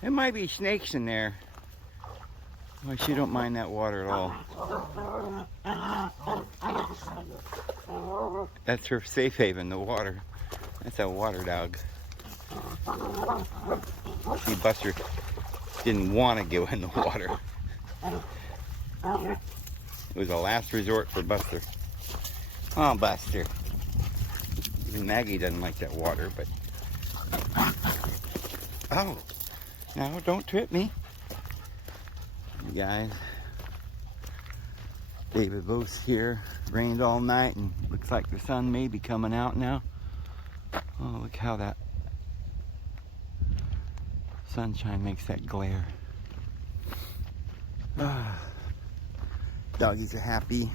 There might be snakes in there. Well, she don't mind that water at all. That's her safe haven, the water. That's a water dog. See, Buster didn't want to go in the water. It was a last resort for Buster. Oh, Buster. Even Maggie doesn't like that water, but... Oh, no, don't trip me. You guys, David Vos here. Rained all night and looks like the sun may be coming out now. Oh, look how that sunshine makes that glare. Doggies are happy.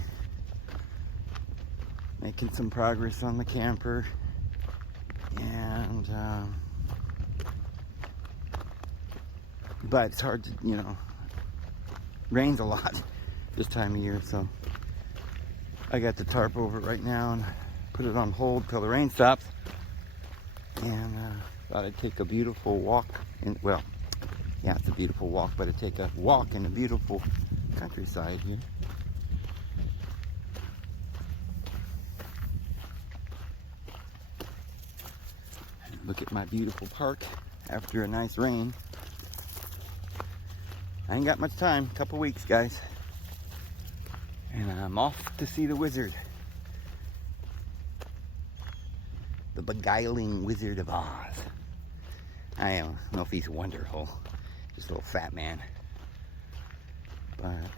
Making some progress on the camper. And, but it's hard to, you know, rains a lot this time of year, so I got the tarp over it right now and put it on hold till the rain stops. And thought I'd take a beautiful walk in, well, yeah, it's a beautiful walk, but I'd take a walk in the beautiful countryside here. Look at my beautiful park after a nice rain. I ain't got much time, a couple weeks, guys. And I'm off to see the wizard. The beguiling Wizard of Oz. I don't know if he's wonderful. Just a little fat man. But I'm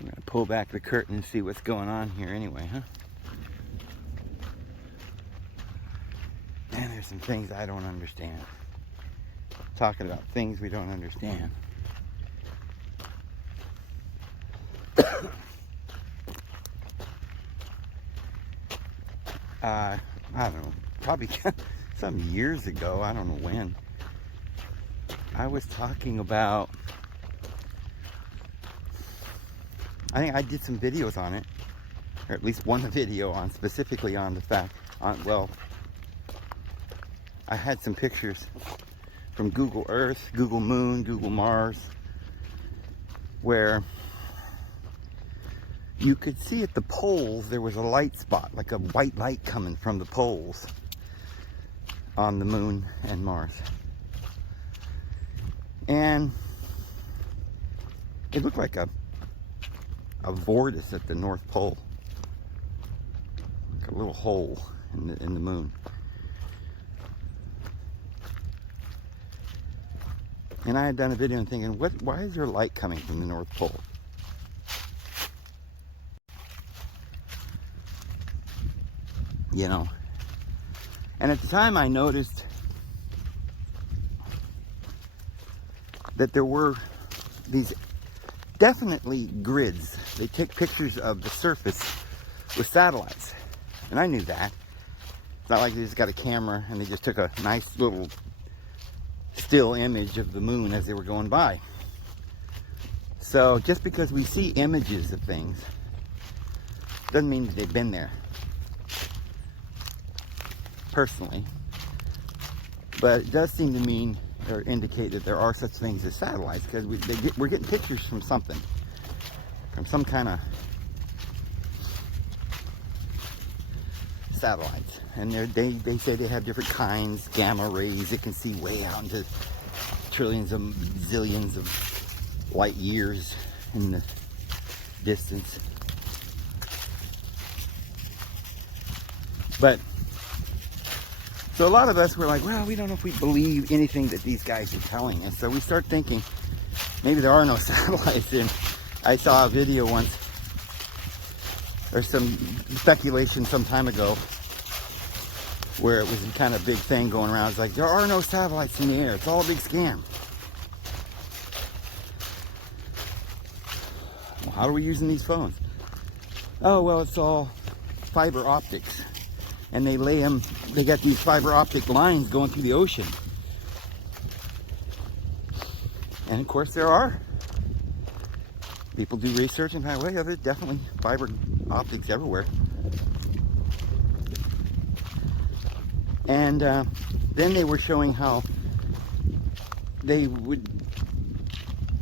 gonna pull back the curtain and see what's going on here anyway, huh? And there's some things I don't understand. Talking about things we don't understand. I don't know, probably some years ago, I don't know when, I was talking about, I think I did some videos on it, or at least one video on, specifically on the fact, well, I had some pictures from Google Earth, Google Moon, Google Mars, where you could see at the poles there was a light spot, like a white light coming from the poles on the Moon and Mars. And it looked like a vortex at the North Pole, like a little hole in the Moon. And I had done a video and thinking, why is there light coming from the North Pole? You know, and at the time I noticed that there were these definitely grids. They take pictures of the surface with satellites, and I knew that. It's not like they just got a camera and they just took a nice little still image of the moon as they were going by. So just because we see images of things doesn't mean that they've been there. Personally, but it does seem to mean or indicate that there are such things as satellites, because we're getting pictures from something, from some kind of satellites, and they say they have different kinds, gamma rays that can see way out into trillions of zillions of light years in the distance. But so a lot of us were like, well, we don't know if we believe anything that these guys are telling us. So we start thinking, maybe there are no satellites. And I saw a video once, or some speculation some time ago, where it was a kind of big thing going around. It's like, there are no satellites in the air. It's all a big scam. Well, how are we using these phones? Oh, well, it's all fiber optics. And they lay them, they got these fiber optic lines going through the ocean. And of course there are. People do research and find, well, yeah, there's definitely fiber optics everywhere. And then they were showing how they would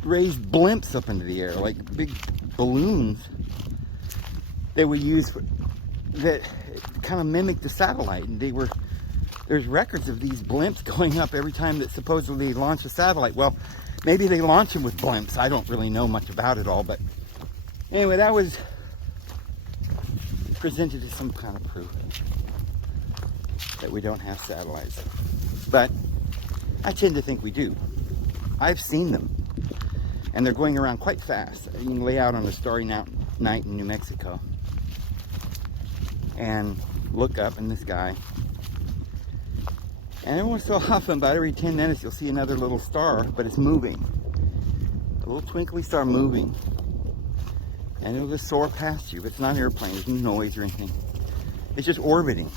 raise blimps up into the air, like big balloons they would use that kind of mimicked the satellite. And there's records of these blimps going up every time that supposedly they launch a satellite. Well, maybe they launch them with blimps. I don't really know much about it all, but anyway, that was presented as some kind of proof that we don't have satellites. But I tend to think we do. I've seen them, and they're going around quite fast. You can lay out on a starry night in New Mexico and look up in the sky, and every once in so often, about every 10 minutes, you'll see another little star, but it's moving. A little twinkly star moving. And it'll just soar past you. But it's not an airplane, there's no noise or anything. It's just orbiting.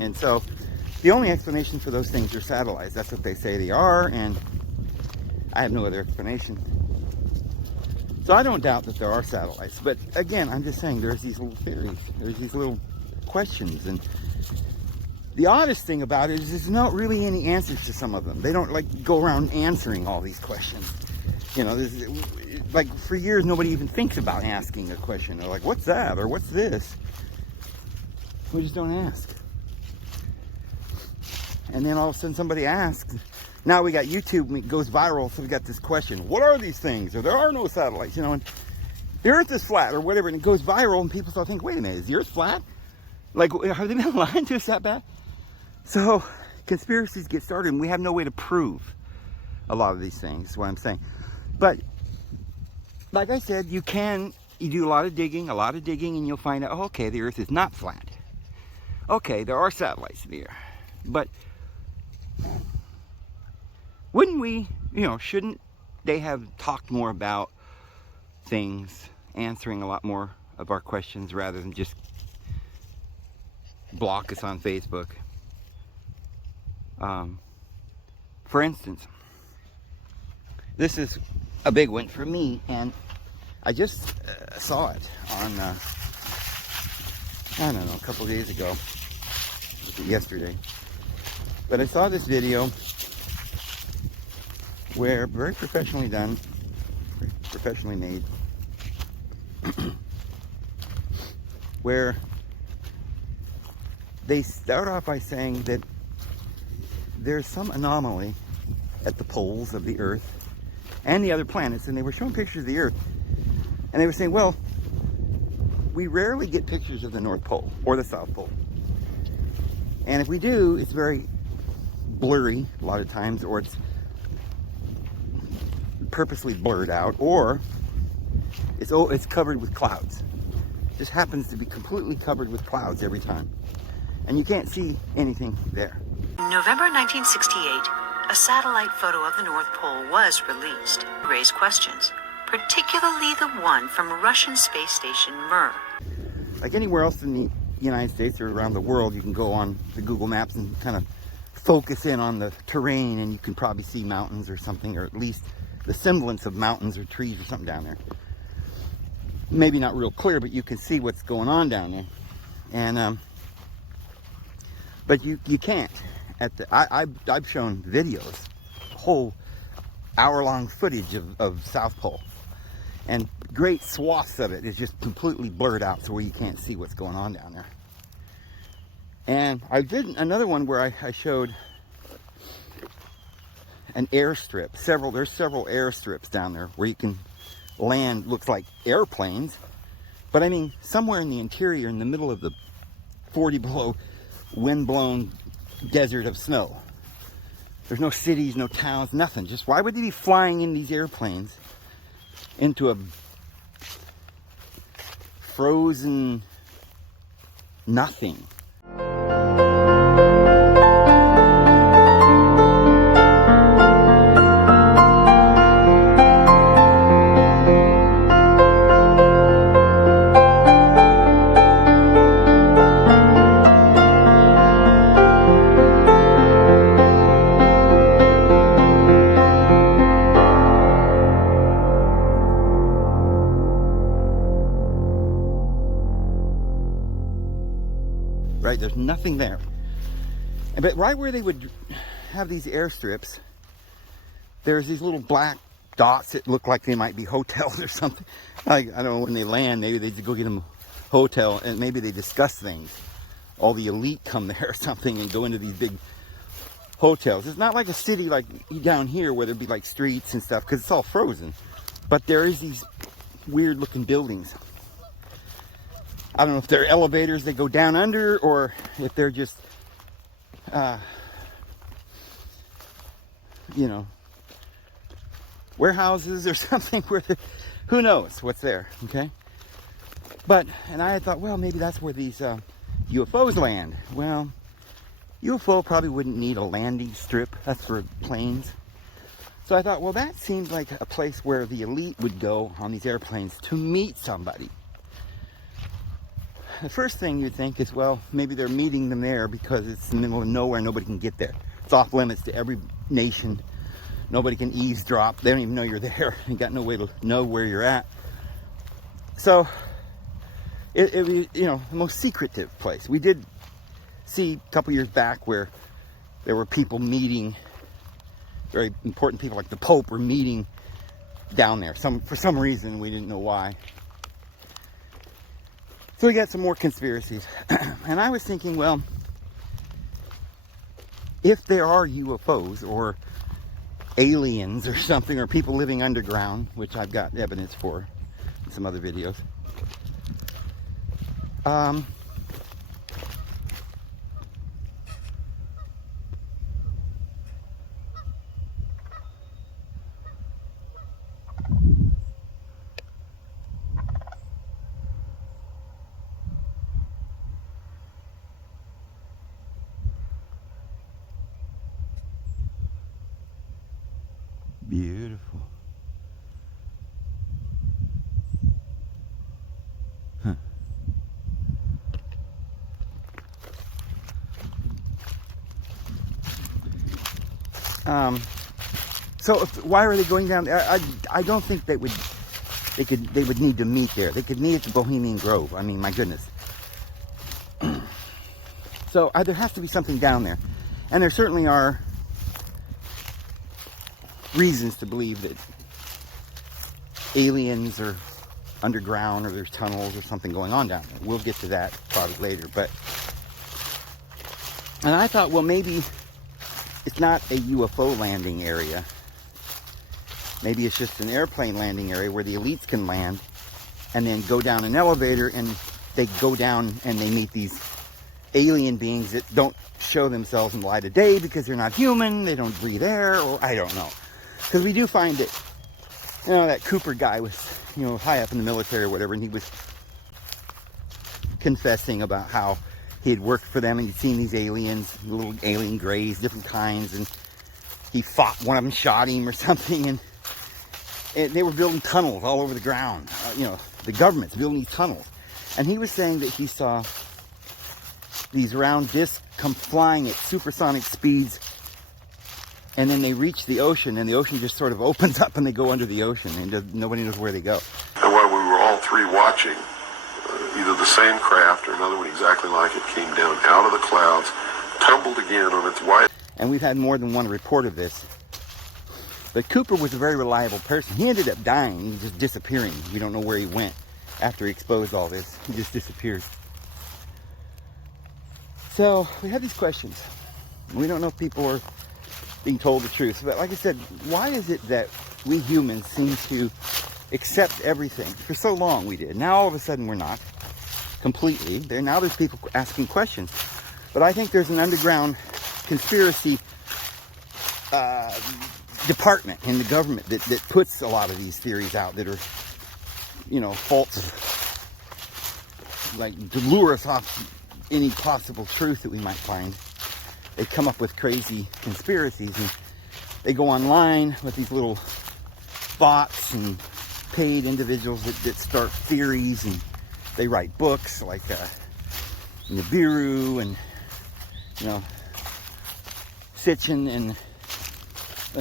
And so, the only explanation for those things are satellites. That's what they say they are, and I have no other explanation. So I don't doubt that there are satellites. But again, I'm just saying there's these little theories. There's these little questions. And the oddest thing about it is there's not really any answers to some of them. They don't like go around answering all these questions. You know, like for years nobody even thinks about asking a question. They're like, what's that? Or what's this? We just don't ask. And then all of a sudden somebody asks. Now we got YouTube and it goes viral, so we got this question. What are these things? Or there are no satellites, you know, and the earth is flat or whatever, and it goes viral and people start thinking, wait a minute, is the earth flat? Like, have they been lying to us that bad? So conspiracies get started and we have no way to prove a lot of these things, is what I'm saying. But like I said, you do a lot of digging and you'll find out, oh, okay, the earth is not flat. Okay, there are satellites in the air. But wouldn't we, shouldn't they have talked more about things, answering a lot more of our questions rather than just block us on Facebook? For instance, this is a big one for me, and I just saw it on, I don't know, a couple days ago, was it yesterday, but I saw this video where, very professionally done, very professionally made, where they start off by saying that there's some anomaly at the poles of the Earth and the other planets, and they were showing pictures of the Earth, and they were saying, well, we rarely get pictures of the North Pole or the South Pole, and if we do, it's very blurry a lot of times, or it's purposely blurred out, or it's covered with clouds. It just happens to be completely covered with clouds every time, and you can't see anything there. In November 1968, a satellite photo of the North Pole was released to raise questions, particularly the one from Russian space station Mir. Like anywhere else in the United States or around the world, you can go on the Google Maps and kind of focus in on the terrain, and you can probably see mountains or something, or at least the semblance of mountains or trees or something down there. Maybe not real clear, but you can see what's going on down there. And but you can't. I've shown videos, whole hour-long footage of South Pole, and great swaths of it is just completely blurred out, so where you can't see what's going on down there. And I did another one where I showed an airstrip. There's several airstrips down there where you can land, looks like airplanes, but I mean somewhere in the interior, in the middle of the 40 below wind-blown desert of snow. There's no cities, no towns, nothing. Just why would they be flying in these airplanes into a frozen nothing? Right, there's nothing there. But right where they would have these airstrips, there's these little black dots that look like they might be hotels or something. Like, I don't know, when they land, maybe they just go get them a hotel, and maybe they discuss things. All the elite come there or something and go into these big hotels. It's not like a city like down here where there'd be like streets and stuff, because it's all frozen. But there is these weird looking buildings. I don't know if they're elevators that go down under, or if they're just, you know, warehouses or something, where who knows what's there, okay? But, and I had thought, well, maybe that's where these UFOs land. Well, UFO probably wouldn't need a landing strip. That's for planes. So I thought, well, that seems like a place where the elite would go on these airplanes to meet somebody. The first thing you'd think is, well, maybe they're meeting them there because it's in the middle of nowhere, nobody can get there. It's off limits to every nation. Nobody can eavesdrop. They don't even know you're there. You got no way to know where you're at. So it was, you know, the most secretive place. We did see a couple years back where there were people meeting, very important people like the Pope were meeting down there. For some reason, we didn't know why. So we got some more conspiracies. And I was thinking, well, if there are UFOs or aliens or something, or people living underground, which I've got evidence for in some other videos, beautiful. Huh. So why are they going down there? I don't think they would need to meet there. They could meet at the Bohemian Grove. I mean, my goodness. So there has to be something down there, and there certainly are reasons to believe that aliens are underground, or there's tunnels or something going on down there. We'll get to that probably later. And I thought, well, maybe it's not a UFO landing area. Maybe it's just an airplane landing area where the elites can land and then go down an elevator, and they go down and they meet these alien beings that don't show themselves in the light of day because they're not human, they don't breathe air, or I don't know. Because we do find that, you know, that Cooper guy was, you know, high up in the military or whatever, and he was confessing about how he had worked for them and he'd seen these aliens, little alien grays, different kinds, and he fought one of them, shot him or something, and they were building tunnels all over the ground. You know, the government's building these tunnels. And he was saying that he saw these round discs come flying at supersonic speeds, and then they reach the ocean, and the ocean just sort of opens up and they go under the ocean, and nobody knows where they go. And while we were all three watching, either the same craft or another one exactly like it came down out of the clouds, tumbled again on its white. And we've had more than one report of this. But Cooper was a very reliable person. He ended up dying, just disappearing. We don't know where he went after he exposed all this. He just disappeared. So we have these questions. We don't know if people are being told the truth. But like I said, why is it that we humans seem to accept everything? For so long we did. Now all of a sudden we're not. Completely. Now there's people asking questions. But I think there's an underground conspiracy department in the government that puts a lot of these theories out that are, you know, false, like to lure us off any possible truth that we might find. They come up with crazy conspiracies, and they go online with these little bots and paid individuals that start theories, and they write books like Nibiru and, you know, Sitchin and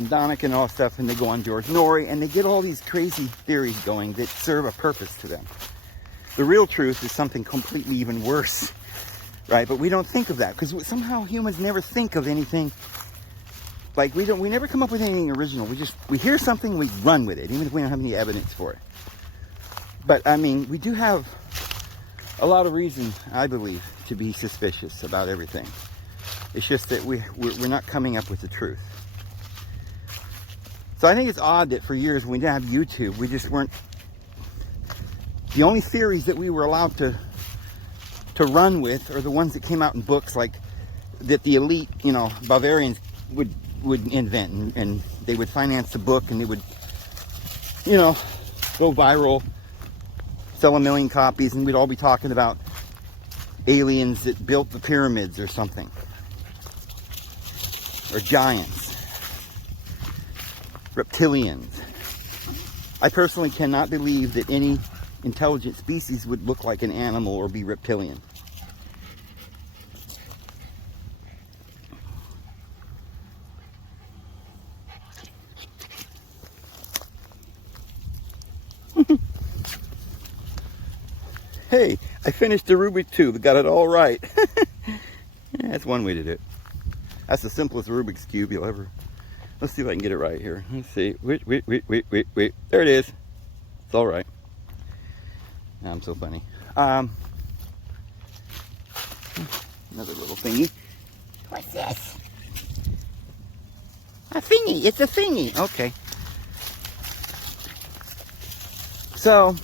Donick and all stuff, and they go on George Norrie, and they get all these crazy theories going that serve a purpose to them. The real truth is something completely even worse, right? But we don't think of that because somehow humans never think of anything Like we never come up with anything original. We hear something, we run with it, even if we don't have any evidence for it. But I mean, we do have a lot of reason, I believe, to be suspicious about everything. It's just that we're not coming up with the truth. So I think it's odd that for years when we didn't have YouTube, we just weren't, the only theories that we were allowed to run with are the ones that came out in books, like that the elite, you know, Bavarians would invent, and they would finance the book, and they would, you know, go viral, sell 1 million copies, and we'd all be talking about aliens that built the pyramids or something, or giants, reptilians. I personally cannot believe that any intelligent species would look like an animal or be reptilian. Hey, I finished the Rubik's Cube. Got it all right. Yeah, that's one way to do it. That's the simplest Rubik's Cube you'll ever... Let's see if I can get it right here. Let's see. Wait. There it is. It's all right. I'm so funny. Another little thingy. What's this? A thingy. It's a thingy. Okay. So...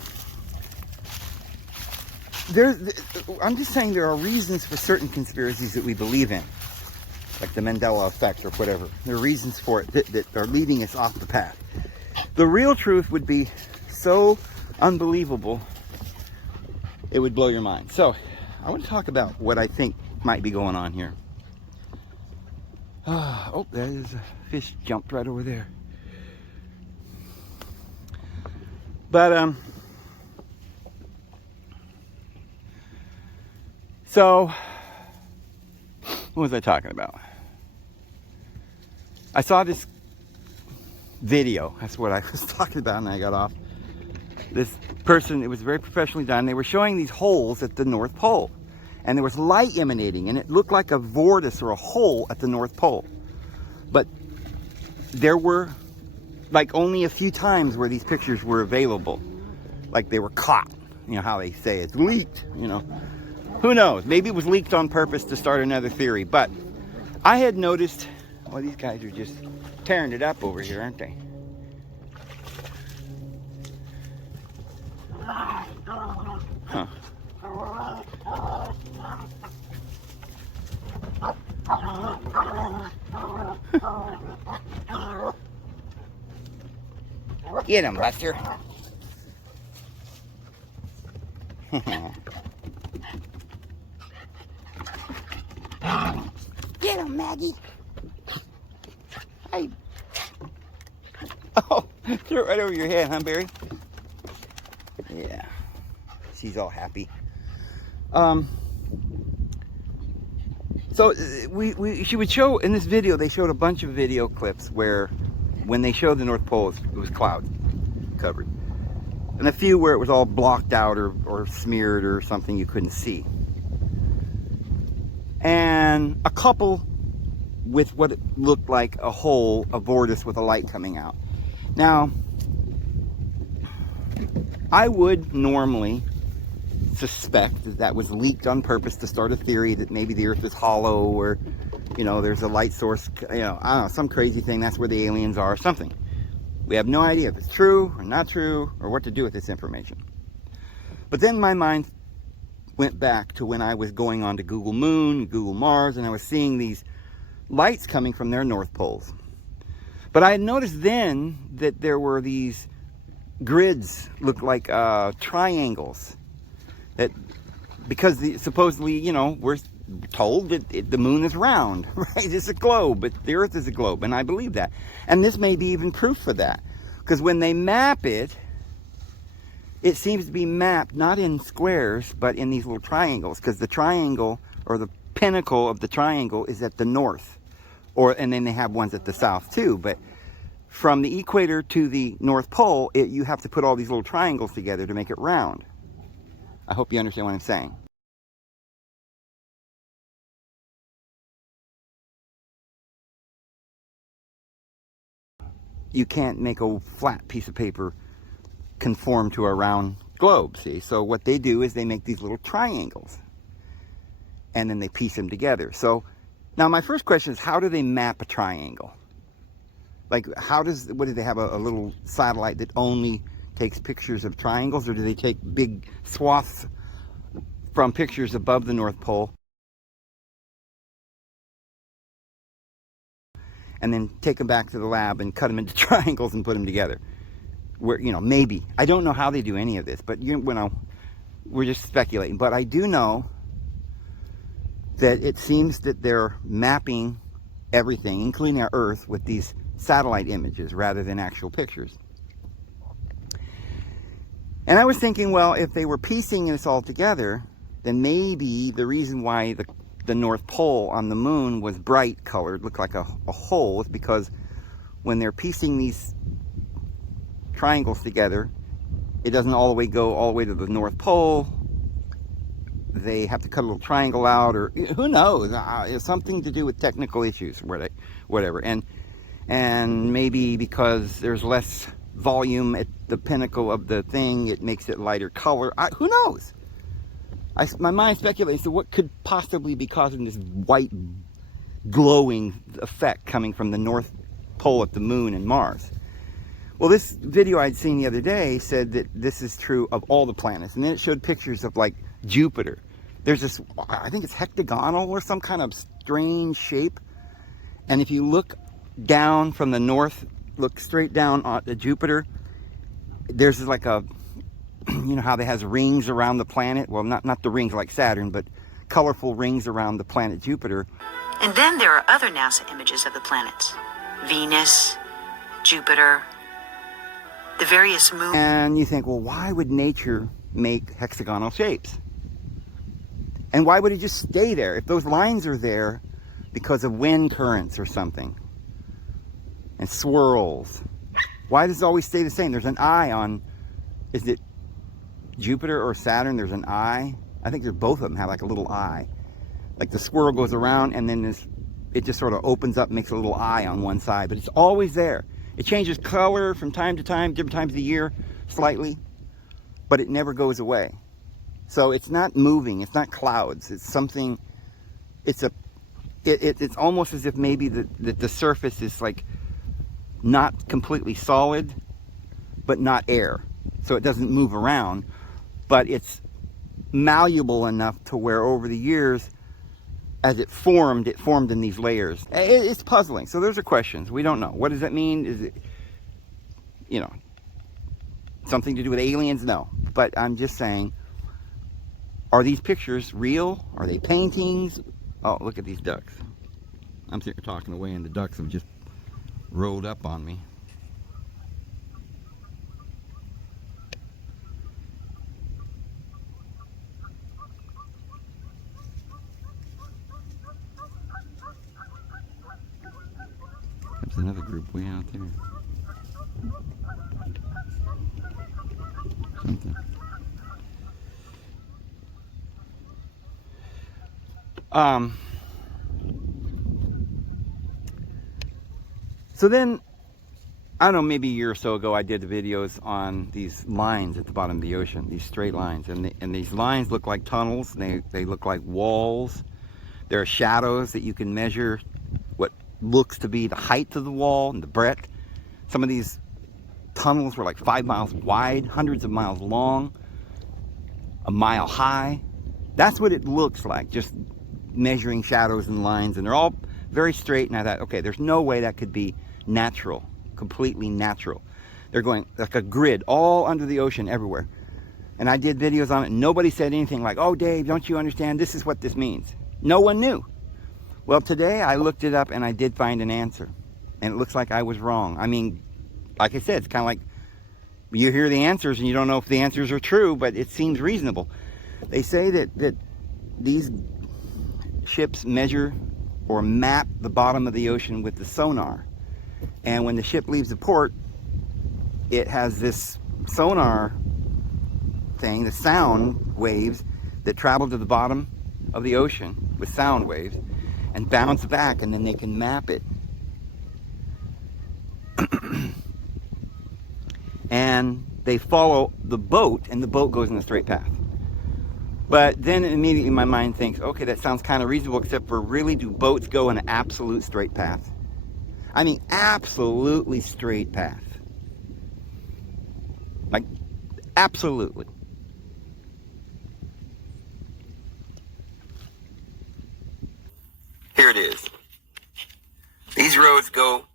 I'm just saying there are reasons for certain conspiracies that we believe in, like the Mandela effect or whatever. There are reasons for it that are leading us off the path. The real truth would be so unbelievable, it would blow your mind. So, I want to talk about what I think might be going on here. Oh, there's a fish jumped right over there. But, so, what was I talking about? I saw this video. That's what I was talking about, and I got off. This person, it was very professionally done. They were showing these holes at the North Pole. And there was light emanating, and it looked like a vortex or a hole at the North Pole. But there were, like, only a few times where these pictures were available. Like they were caught. You know how they say it's leaked, you know. Who knows? Maybe it was leaked on purpose to start another theory. But I had noticed, well, these guys are just tearing it up over here, aren't they? Huh. Get him, Buster. Get him, Maggie. Hey. Oh, threw it right over your head, huh, Barry? Yeah. She's all happy. So she would show in this video. They showed a bunch of video clips where, when they showed the North Pole, it was cloud covered, and a few where it was all blocked out or smeared or something you couldn't see, and a couple with what it looked like a hole, a vortex with a light coming out. Now, I would normally suspect that that was leaked on purpose to start a theory that maybe the Earth is hollow, or, you know, there's a light source, you know, I don't know, some crazy thing, that's where the aliens are, something. We have no idea if it's true or not true, or what to do with this information. But then my mind went back to when I was going on to Google Moon, Google Mars, and I was seeing these lights coming from their North Poles. But I had noticed then that there were these grids, look like triangles, that, because supposedly, you know, we're told that the moon is round, right? It's a globe, but the Earth is a globe, and I believe that. And this may be even proof for that, because when they map it, it seems to be mapped not in squares, but in these little triangles, because the triangle, or the pinnacle of the triangle, is at the north, and then they have ones at the south too. But from the equator to the North Pole, you have to put all these little triangles together to make it round. I hope you understand what I'm saying. you can't make a flat piece of paper conform to a round globe, see? So what they do is they make these little triangles, and then they piece them together. So now my first question is, how do they map a triangle? Like, what do they have, a little satellite that only takes pictures of triangles, or do they take big swaths from pictures above the North Pole and then take them back to the lab and cut them into triangles and put them together? Where, maybe. I don't know how they do any of this, but we're just speculating. But I do know that it seems that they're mapping everything, including our Earth, with these satellite images rather than actual pictures. And I was thinking, well, if they were piecing this all together, then maybe the reason why the North Pole on the moon was bright colored, looked like a hole, is because when they're piecing these triangles together, it doesn't go all the way to the North Pole. They have to cut a little triangle out, or who knows, it's something to do with technical issues, whatever. And maybe because there's less volume at the pinnacle of the thing, it makes it lighter color. Who knows? My mind speculates to what could possibly be causing this white glowing effect coming from the North Pole at the moon and Mars. Well, this video I'd seen the other day said that this is true of all the planets, and then it showed pictures of, like, Jupiter. There's this, I think it's hexagonal or some kind of strange shape, and if you look down from the north, look straight down at Jupiter, there's like a, how they has rings around the planet. Well, not the rings like Saturn, but colorful rings around the planet Jupiter. And then there are other NASA images of the planets. Venus, Jupiter, the various moons. And you think, well, why would nature make hexagonal shapes? And why would it just stay there? If those lines are there because of wind currents or something, and swirls, why does it always stay the same? There's an eye on, is it Jupiter or Saturn? There's an eye. I think both of them have like a little eye. Like the swirl goes around, and then it just sort of opens up, makes a little eye on one side, but it's always there. It changes color from time to time, different times of the year, slightly, but it never goes away. So it's not moving, it's not clouds, it's something, it's almost as if maybe the surface is like not completely solid, but not air. So it doesn't move around, but it's malleable enough to where over the years, as it formed in these layers. It's puzzling. So those are questions. We don't know. What does that mean? Is it, something to do with aliens? No. But I'm just saying, are these pictures real? Are they paintings? Oh, look at these ducks. I'm sitting here talking away, and the ducks have just rolled up on me. There's another group way out there. Something. So then, I don't know, maybe a year or so ago, I did the videos on these lines at the bottom of the ocean, these straight lines, and these lines look like tunnels. They look like walls. There are shadows that you can measure what looks to be the height of the wall and the breadth. Some of these tunnels were like 5 miles wide, hundreds of miles long, a mile high. That's what it looks like, just measuring shadows and lines, and they're all very straight. And I thought, okay, there's no way that could be natural, completely natural. They're going like a grid all under the ocean everywhere. And I did videos on it, and nobody said anything like, oh, Dave, don't you understand? This is what this means. No one knew. Well, today I looked it up, and I did find an answer. And it looks like I was wrong. I mean, like I said, it's kind of like you hear the answers, and you don't know if the answers are true, but it seems reasonable. They say that these ships measure or map the bottom of the ocean with the sonar. And when the ship leaves the port, it has this sonar thing, the sound waves that travel to the bottom of the ocean with sound waves and bounce back, and then they can map it. and they follow the boat, and the boat goes in a straight path. But then immediately my mind thinks, okay, that sounds kind of reasonable, except for really, do boats go in an absolute straight path? I mean, absolutely straight path. Like, absolutely. Here it is. These roads go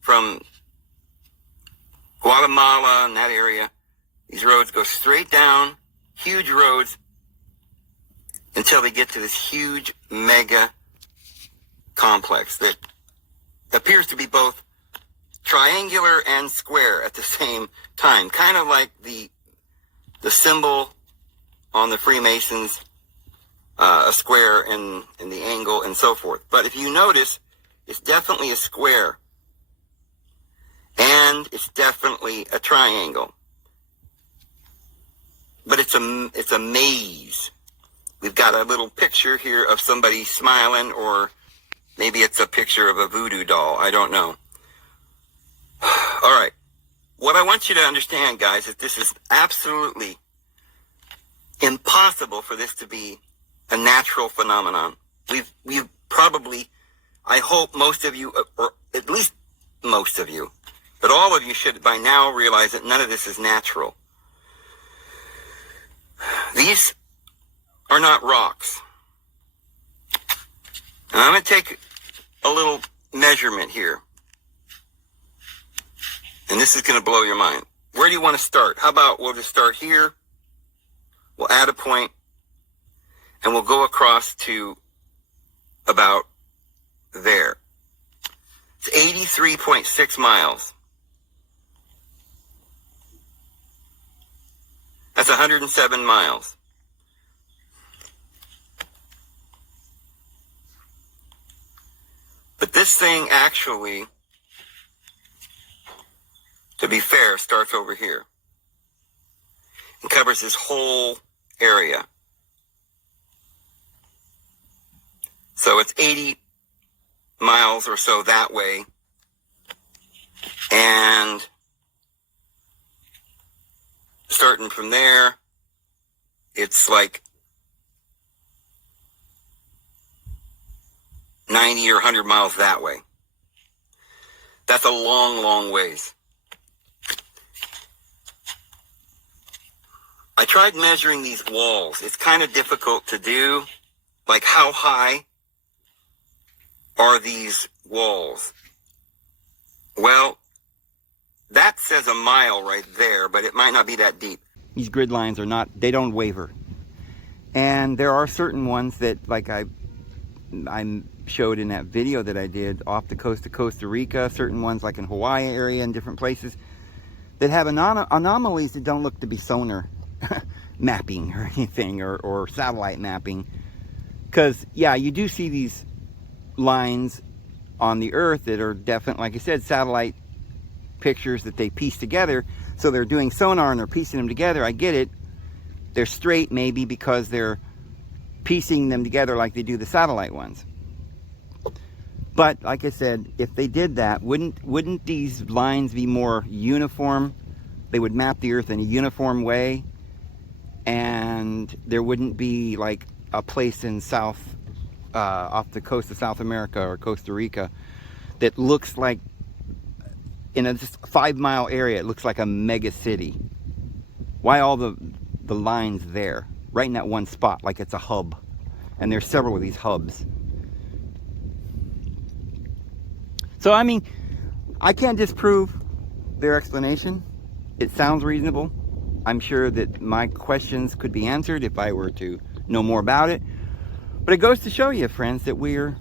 from Guatemala and that area. These roads go straight down, huge roads, until they get to this huge mega complex that appears to be both triangular and square at the same time. Kind of like the symbol on the Freemasons, a square in the angle and so forth. But if you notice, it's definitely a square. And it's definitely a triangle. But it's a maze. We've got a little picture here of somebody smiling, or maybe it's a picture of a voodoo doll. I don't know. All right. What I want you to understand, guys, is this is absolutely impossible for this to be a natural phenomenon. We've probably, I hope most of you, or at least most of you, but all of you should by now realize that none of this is natural. These are not rocks. And I'm going to take a little measurement here. And this is going to blow your mind. Where do you want to start? How about we'll just start here. We'll add a point. And we'll go across to about there. It's 83.6 miles. That's 107 miles. But this thing actually, to be fair, starts over here and covers this whole area. So it's 80 miles or so that way. And starting from there, it's like 90 or 100 miles that way. That's a long, long ways. I tried measuring these walls. It's kind of difficult to do. Like, how high are these walls? Well, that says a mile right there, but it might not be that deep. These grid lines are not, they don't waver. And there are certain ones that, like I showed in that video that I did off the coast of Costa Rica, certain ones like in Hawaii area and different places that have anomalies that don't look to be sonar mapping or anything, or satellite mapping. Because, yeah, you do see these lines on the Earth that are definitely, like I said, satellite pictures that they piece together. So they're doing sonar and they're piecing them together. I get it. They're straight maybe because they're piecing them together like they do the satellite ones. But like I said, if they did that, wouldn't these lines be more uniform? They would map the Earth in a uniform way, and there wouldn't be like a place in off the coast of South America or Costa Rica that looks like, in a just 5-mile area, it looks like a mega city. Why all the lines there, right in that one spot, like it's a hub? And there's several of these hubs. So, I mean, I can't disprove their explanation. It sounds reasonable. I'm sure that my questions could be answered if I were to know more about it. But it goes to show you, friends, that we're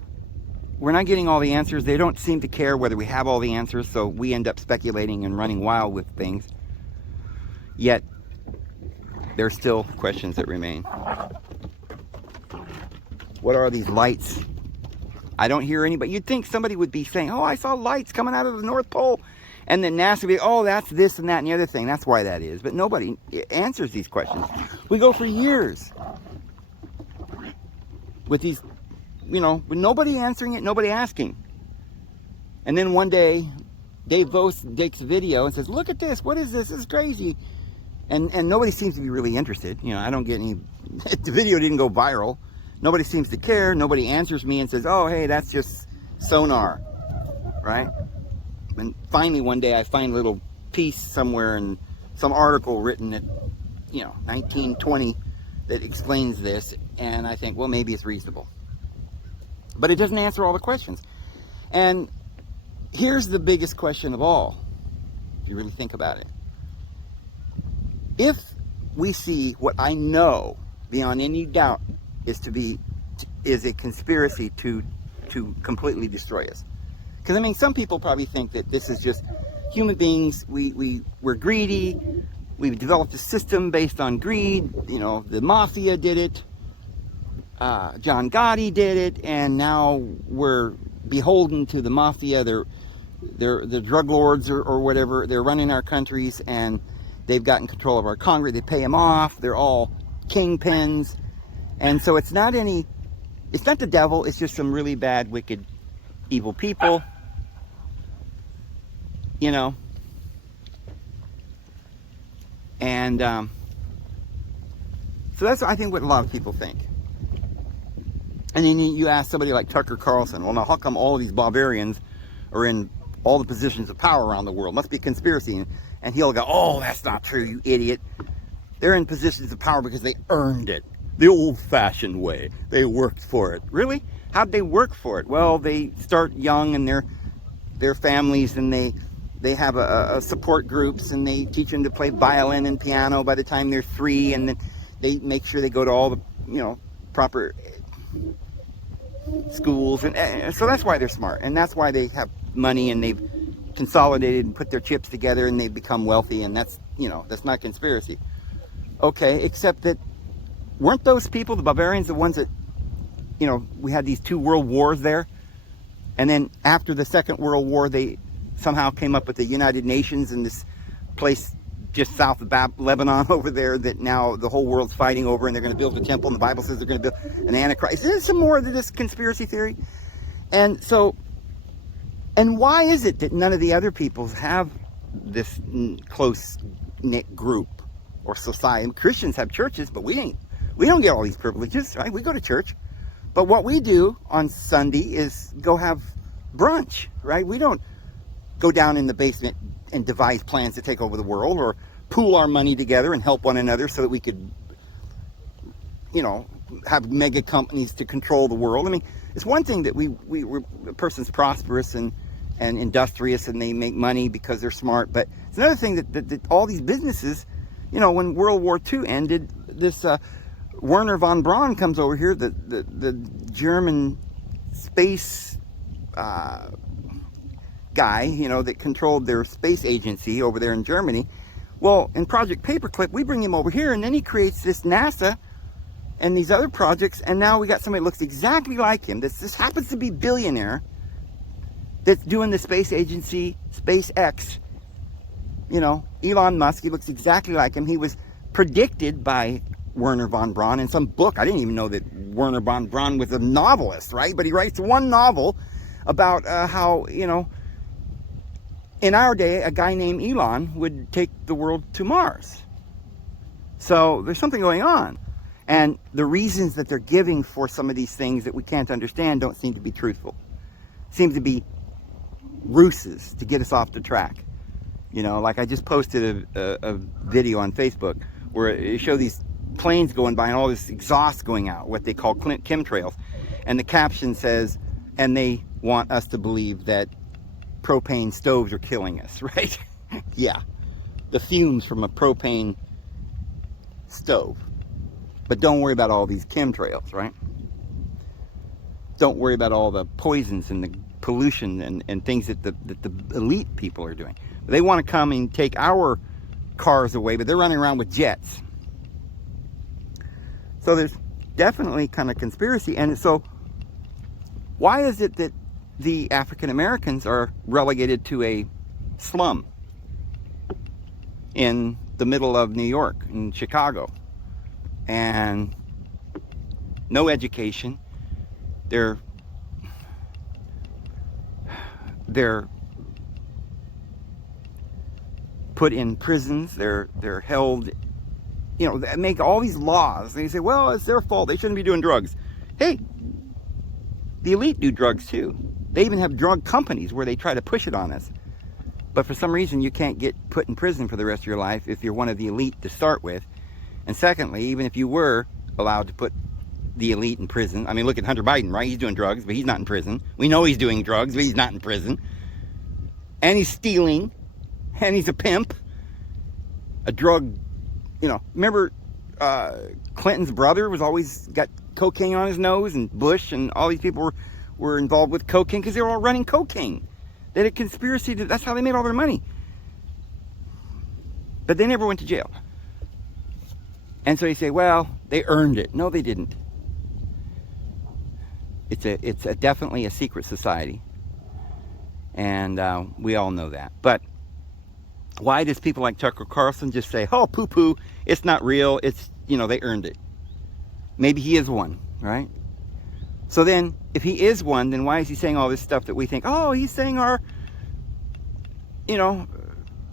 not getting all the answers. They don't seem to care whether we have all the answers, so we end up speculating and running wild with things. Yet, there's still questions that remain. What are these lights? I don't hear anybody. You'd think somebody would be saying, oh, I saw lights coming out of the North Pole. And then NASA would be, oh, that's this and that and the other thing. That's why that is. But nobody answers these questions. We go for years with these, with nobody answering it, nobody asking. And then one day, Dave Vos takes a video and says, look at this, what is this? This is crazy. And nobody seems to be really interested. You know, I don't get any, the video didn't go viral. Nobody seems to care. Nobody answers me and says, oh, hey, that's just sonar, right? And finally one day I find a little piece somewhere in some article written at, 1920 that explains this, and I think, well, maybe it's reasonable. But it doesn't answer all the questions. And here's the biggest question of all, if you really think about it. If we see what I know beyond any doubt is a conspiracy to completely destroy us. Because I mean, some people probably think that this is just human beings. We're greedy. We've developed a system based on greed. You know, the mafia did it. John Gotti did it, and now we're beholden to the mafia. They're the drug lords or whatever. They're running our countries, and they've gotten control of our Congress. They pay them off. They're all kingpins, and so it's not the devil. It's just some really bad, wicked, evil people. You know, and so that's, I think, what a lot of people think. And then you ask somebody like Tucker Carlson, well, now how come all of these barbarians are in all the positions of power around the world? Must be a conspiracy. And he'll go, oh, that's not true, you idiot. They're in positions of power because they earned it. The old-fashioned way. They worked for it. Really? How'd they work for it? Well, they start young and their families, and they have a support groups, and they teach them to play violin and piano by the time they're 3, and then they make sure they go to all the, proper schools, and so that's why they're smart, and that's why they have money, and they've consolidated and put their chips together, and they've become wealthy, and that's not conspiracy. Okay, except that weren't those people, the barbarians, the ones that, we had these 2 world wars there, and then after the Second World War, they somehow came up with the United Nations in this place just south of Lebanon over there that now the whole world's fighting over, and they're going to build a temple, and the Bible says they're going to build an Antichrist. There's some more of this conspiracy theory. And so, and why is it that none of the other peoples have this close-knit group or society? Christians have churches, but we don't get all these privileges, right? We go to church. But what we do on Sunday is go have brunch, right? We don't go down in the basement and devise plans to take over the world, or pool our money together and help one another so that we could, have mega companies to control the world. I mean, it's one thing that a person's prosperous and industrious, and they make money because they're smart, but it's another thing that all these businesses, when World War II ended, this Werner von Braun comes over here, the German space guy, that controlled their space agency over there in Germany. Well, in Project Paperclip, we bring him over here, and then he creates this NASA and these other projects, and now we got somebody that looks exactly like him. This happens to be billionaire that's doing the space agency, SpaceX. Elon Musk, he looks exactly like him. He was predicted by Werner von Braun in some book. I didn't even know that Werner von Braun was a novelist, right? But he writes one novel about how, in our day, a guy named Elon would take the world to Mars. So there's something going on. And the reasons that they're giving for some of these things that we can't understand don't seem to be truthful. Seem to be ruses to get us off the track. Like I just posted a video on Facebook where it showed these planes going by and all this exhaust going out, what they call chemtrails. And the caption says, and they want us to believe that propane stoves are killing us, right? Yeah, the fumes from a propane stove. But don't worry about all these chemtrails, right? Don't worry about all the poisons and the pollution and things that the elite people are doing. They want to come and take our cars away, but they're running around with jets. So there's definitely kind of conspiracy. And so why is it that the African Americans are relegated to a slum in the middle of New York, in Chicago, and no education? They're put in prisons. They're held, you know, they make all these laws. And you say, well, it's their fault. They shouldn't be doing drugs. Hey, the elite do drugs too. They even have drug companies where they try to push it on us. But for some reason, you can't get put in prison for the rest of your life if you're one of the elite to start with. And secondly, even if you were allowed to put the elite in prison, I mean, look at Hunter Biden, right? He's doing drugs, but he's not in prison. We know he's doing drugs, but he's not in prison. And he's stealing, and he's a pimp, a drug, you know. Remember Clinton's brother was always got cocaine on his nose, and Bush and all these people were involved with cocaine because they were all running cocaine. They had a conspiracy that's how they made all their money. But they never went to jail. And so you say, well, they earned it. No, they didn't. It's definitely a secret society. And we all know that. But why does people like Tucker Carlson just say, oh, poo-poo, it's not real, it's, you know, they earned it. Maybe he is one, right? So then, if he is one, then why is he saying all this stuff that we think, oh, he's saying our, you know,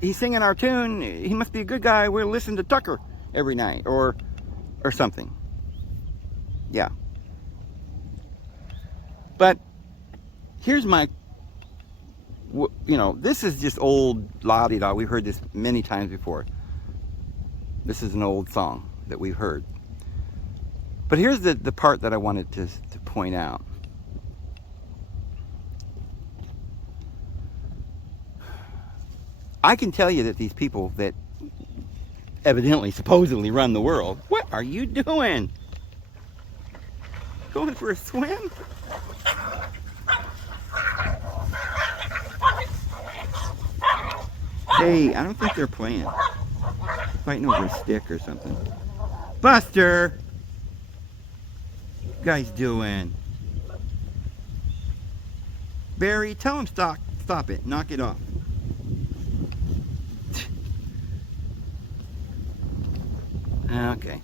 he's singing our tune, he must be a good guy, we'll listen to Tucker every night, or something. Yeah. But here's my, you know, this is just old la-di-da. We've heard this many times before. This is an old song that we've heard. But here's the part that I wanted to point out. I can tell you that these people that evidently, supposedly run the world, what are you doing? Going for a swim? Hey, I don't think they're playing. Fighting over a stick or something. Buster! What you guys doing? Barry, tell him stop it. Knock it off. Okay.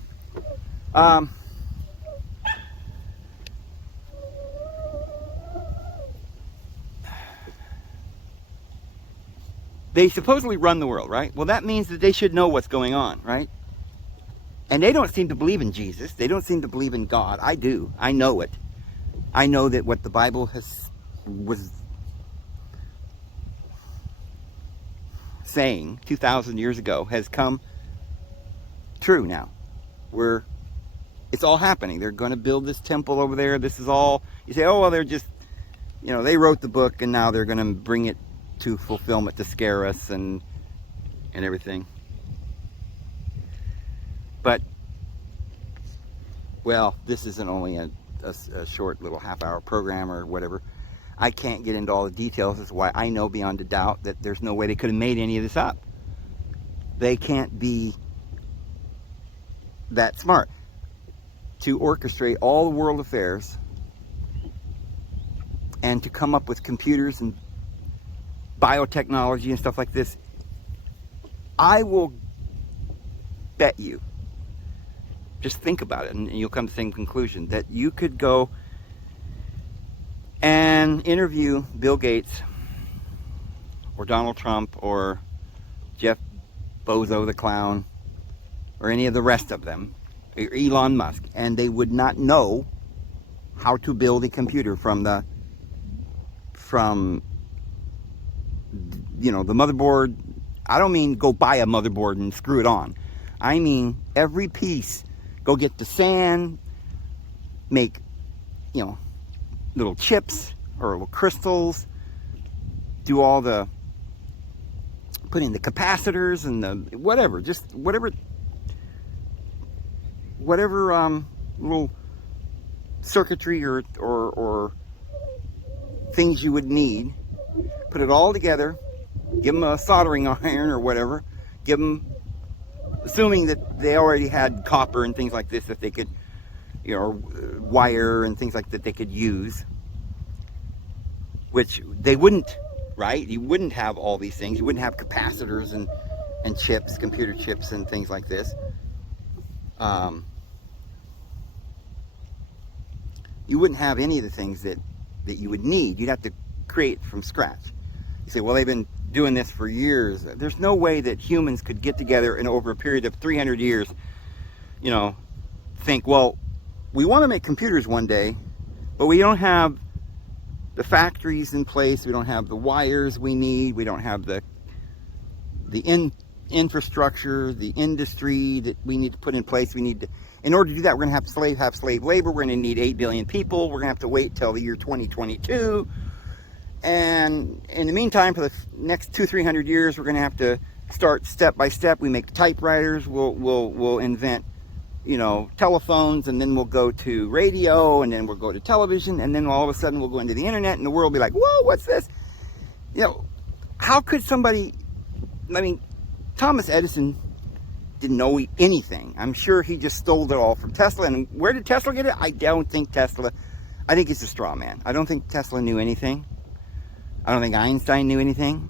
They supposedly run the world, right? Well, that means that they should know what's going on, right? And they don't seem to believe in Jesus. They don't seem to believe in God. I do. I know it. I know that what the Bible was saying 2,000 years ago has come true now. It's all happening. They're going to build this temple over there. This is all, you say, oh, well, they're just, you know, they wrote the book and now they're going to bring it to fulfillment to scare us and everything. But, well, this isn't only a short little half-hour program or whatever. I can't get into all the details. That's why I know beyond a doubt that there's no way they could have made any of this up. They can't be that smart to orchestrate all the world affairs and to come up with computers and biotechnology and stuff like this. I will bet you, just think about it and you'll come to the same conclusion, that you could go and interview Bill Gates or Donald Trump or Jeff Bozo the Clown or any of the rest of them, or Elon Musk, and they would not know how to build a computer from you know, the motherboard. I don't mean go buy a motherboard and screw it on. I mean every piece. Go get the sand, make, you know, little chips or little crystals, do all the, put in the capacitors and the whatever, just whatever little circuitry or things you would need. Put it all together, give them a soldering iron or whatever, give them, assuming that they already had copper and things like this that they could, you know, wire and things like that they could use, which they wouldn't, right? You wouldn't have all these things. You wouldn't have capacitors and chips, computer chips and things like this. You wouldn't have any of the things that you would need. You'd have to create from scratch. You say, well, they've been doing this for years. There's no way that humans could get together and over a period of 300 years, you know, think, well, we want to make computers one day, but we don't have the factories in place, we don't have the wires we need, we don't have the infrastructure, the industry that we need to put in place. We need to, in order to do that, we're going to have slave labor. We're going to need 8 billion people. We're going to have to wait till the year 2022. And in the meantime, for the next 200-300 years, we're going to have to start step by step. We make typewriters. We'll invent, you know, telephones, and then we'll go to radio, and then we'll go to television, and then all of a sudden we'll go into the internet, and the world will be like, whoa, what's this? You know, how could somebody, I mean, Thomas Edison didn't know anything. I'm sure he just stole it all from Tesla. And where did Tesla get it? I don't think Tesla, I think he's a straw man. I don't think Tesla knew anything. I don't think Einstein knew anything.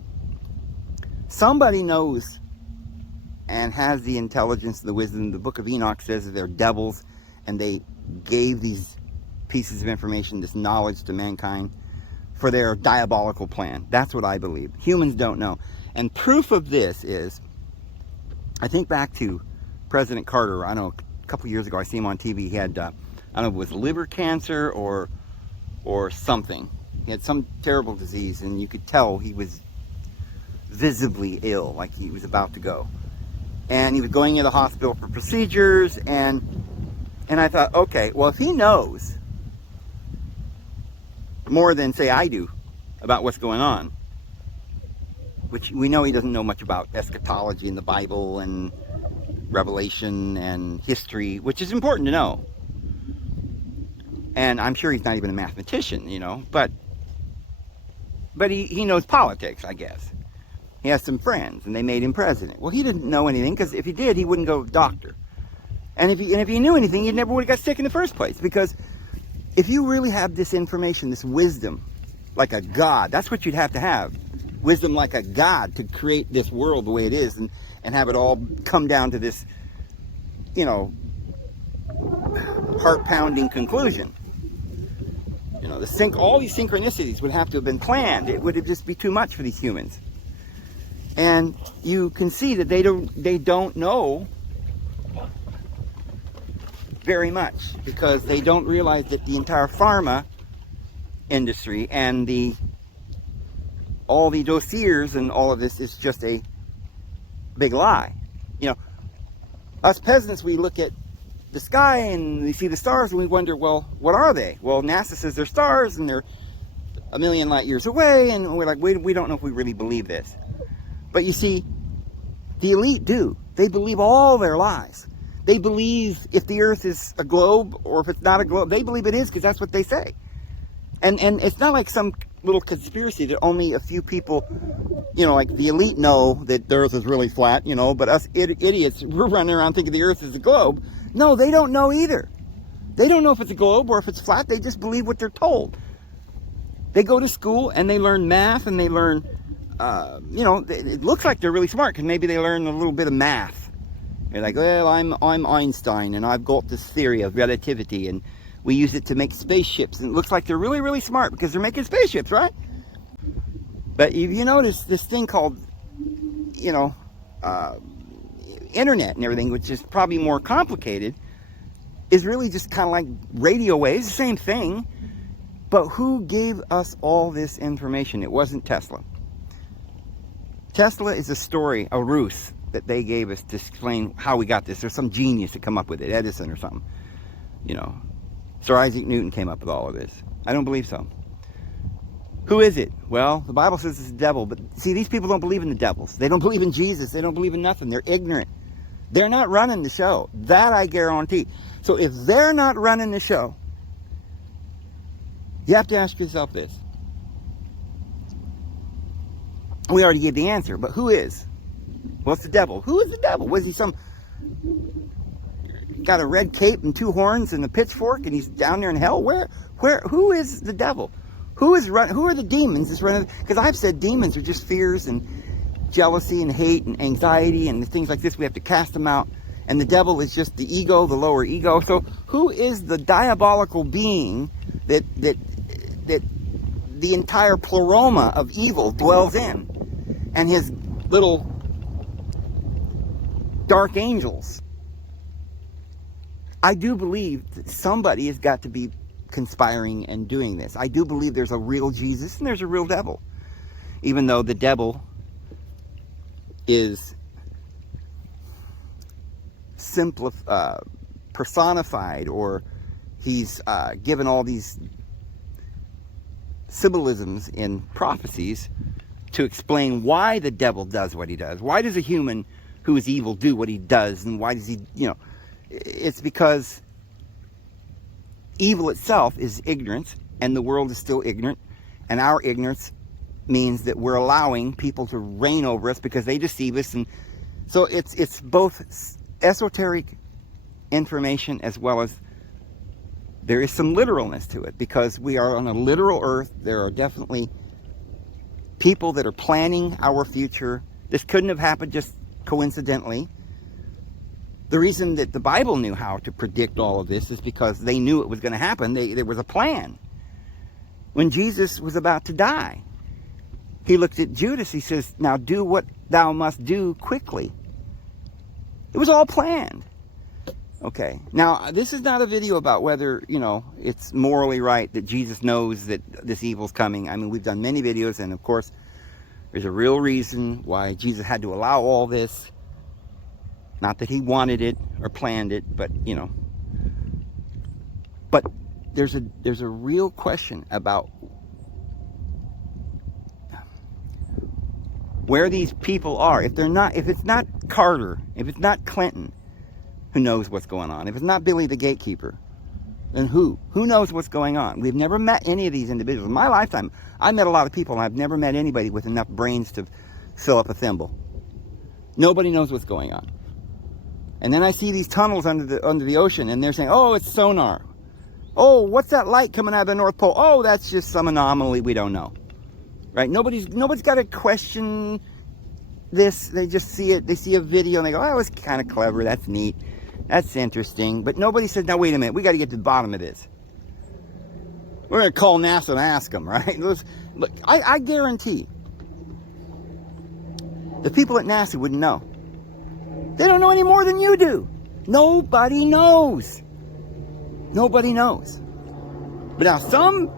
Somebody knows and has the intelligence, the wisdom. The book of Enoch says that they're devils, and they gave these pieces of information, this knowledge to mankind for their diabolical plan. That's what I believe. Humans don't know. And proof of this is, I think back to President Carter. I know a couple years ago I see him on TV. He had, I don't know if it was liver cancer or something. He had some terrible disease, and you could tell he was visibly ill, like he was about to go. And he was going into the hospital for procedures, and I thought, okay, well, if he knows more than, say, I do about what's going on, which we know he doesn't know much about eschatology in the Bible and Revelation and history, which is important to know. And I'm sure he's not even a mathematician, you know, but he knows politics, I guess. He has some friends, and they made him president. Well, he didn't know anything, because if he did, he wouldn't go doctor. And if he knew anything, he never would have got sick in the first place. Because if you really have this information, this wisdom, like a god, that's what you'd have to have. Wisdom like a god to create this world the way it is, and have it all come down to this, you know, heart-pounding conclusion. You know, all these synchronicities would have to have been planned. It would just be too much for these humans. And you can see that they don't know very much, because they don't realize that the entire pharma industry and all the dossiers and all of this is just a big lie. You know, us peasants, we look at the sky and we see the stars and we wonder, well, what are they? Well, NASA says they're stars and they're a million light years away, and we're like, we don't know if we really believe this. But you see, the elite do. They believe all their lies. They believe if the earth is a globe or if it's not a globe, they believe it is, because that's what they say. And it's not like some little conspiracy that only a few people, you know, like the elite know that the earth is really flat, you know, but us idiots, we're running around thinking the earth is a globe. No, they don't know either. They don't know if it's a globe or if it's flat. They just believe what they're told. They go to school and they learn math, and they learn, you know, it looks like they're really smart because maybe they learn a little bit of math. They're like, well, I'm Einstein, and I've got this theory of relativity, and we use it to make spaceships. And it looks like they're really, really smart because they're making spaceships, right? But if you notice this thing called, you know, internet and everything, which is probably more complicated, is really just kind of like radio waves, the same thing. But who gave us all this information? It wasn't Tesla. Tesla is a story, a ruse that they gave us to explain how we got this. There's some genius to come up with it, Edison or something. You know, Sir Isaac Newton came up with all of this. I don't believe so. Who is it? Well, the Bible says it's the devil, but see, these people don't believe in the devils. They don't believe in Jesus. They don't believe in nothing. They're ignorant. They're not running the show. That I guarantee. So if they're not running the show, you have to ask yourself this. We already gave the answer, but who is? Well, it's the devil. Who is the devil? Was he some got a red cape and 2 horns and a pitchfork, and he's down there in hell? Who is the devil? Who are the demons that's running? Because I've said demons are just fears and jealousy and hate and anxiety and things like this. We have to cast them out. And the devil is just the ego, the lower ego. So who is the diabolical being that the entire pleroma of evil dwells in? and his little dark angels. I do believe that somebody has got to be conspiring and doing this. I do believe there's a real Jesus and there's a real devil. Even though the devil is personified, or he's given all these symbolisms in prophecies to explain why the devil does what he does. Why does a human who is evil do what he does? And why does he, it's because evil itself is ignorance, and the world is still ignorant, and our ignorance means that we're allowing people to reign over us because they deceive us. And so it's both esoteric information as well as there is some literalness to it, because we are on a literal earth. There are definitely people that are planning our future. This couldn't have happened just coincidentally. The reason that the Bible knew how to predict all of this is because they knew it was going to happen. There was a plan. When Jesus was about to die, he looked at Judas. He says, now do what thou must do quickly. It was all planned. Okay. Now, this is not a video about whether, it's morally right that Jesus knows that this evil's coming. I mean, we've done many videos, and of course, there's a real reason why Jesus had to allow all this. Not that he wanted it or planned it, but, But there's a real question about where these people are. If it's not Carter, if it's not Clinton, who knows what's going on? If it's not Billy the Gatekeeper, then who? Who knows what's going on? We've never met any of these individuals. In my lifetime, I met a lot of people, and I've never met anybody with enough brains to fill up a thimble. Nobody knows what's going on. And then I see these tunnels under the ocean, and they're saying, oh, it's sonar. Oh, what's that light coming out of the North Pole? Oh, that's just some anomaly we don't know. Right? Nobody's got to question this. They just see it. They see a video, and they go, oh, that was kind of clever. That's neat. That's interesting. But nobody says, now, wait a minute. We got to get to the bottom of this. We're going to call NASA and ask them, right? Look, I guarantee the people at NASA wouldn't know. They don't know any more than you do. Nobody knows. Nobody knows. But now some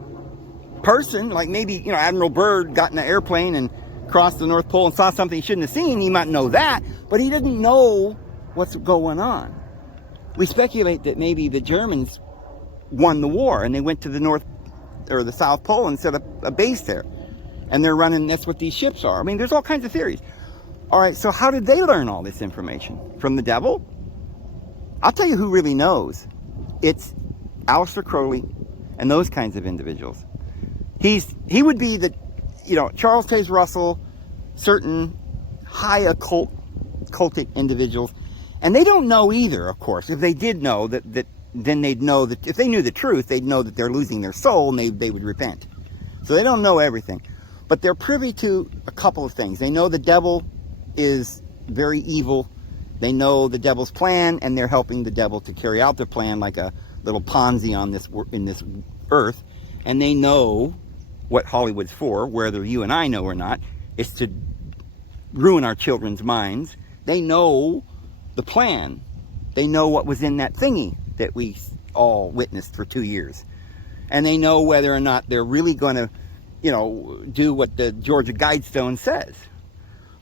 person, like maybe, Admiral Byrd got in an airplane and crossed the North Pole and saw something he shouldn't have seen. He might know that, but he didn't know what's going on. We speculate that maybe the Germans won the war and they went to the North or the South Pole and set up a base there. And they're running, that's what these ships are. I mean, there's all kinds of theories. All right, so how did they learn all this information? From the devil? I'll tell you who really knows. It's Aleister Crowley and those kinds of individuals. He would be the, Charles Taze Russell, certain high occultic individuals. And they don't know either, of course. If they did know, then they'd know that, if they knew the truth, they'd know that they're losing their soul and they would repent. So they don't know everything. But they're privy to a couple of things. They know the devil is very evil. They know the devil's plan, and they're helping the devil to carry out their plan like a little Ponzi in this earth. And they know what Hollywood's for, whether you and I know or not. It's to ruin our children's minds. They know the plan. They know what was in that thingy that we all witnessed for 2 years. And they know whether or not they're really going to, do what the Georgia Guidestone says.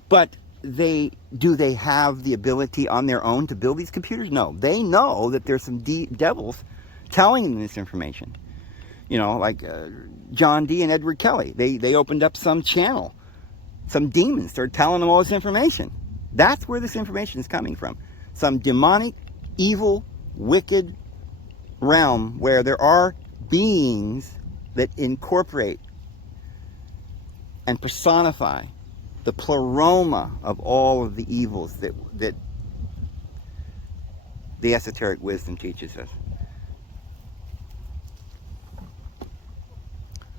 But do they have the ability on their own to build these computers? No. They know that there's some devils telling them this information. Like John D. and Edward Kelly. They opened up some channel. Some demons started telling them all this information. That's where this information is coming from. Some demonic, evil, wicked realm where there are beings that incorporate and personify the pleroma of all of the evils that the esoteric wisdom teaches us.